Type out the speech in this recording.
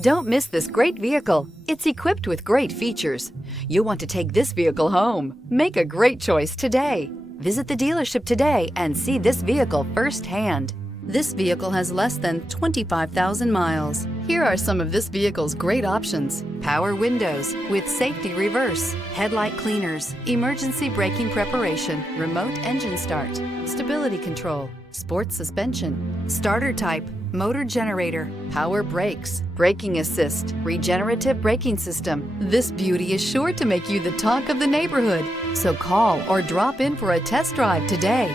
Don't miss this great vehicle. It's equipped with great features. You'll want to take this vehicle home. Make a great choice today. Visit the dealership today and see this vehicle firsthand. This vehicle has less than 25,000 miles. Here are some of this vehicle's great options: power windows with safety reverse, headlight cleaners, emergency braking preparation, remote engine start, stability control, sports suspension, starter type, motor generator, power brakes, braking assist, regenerative braking system. This beauty is sure to make you the talk of the neighborhood. So call or drop in for a test drive today.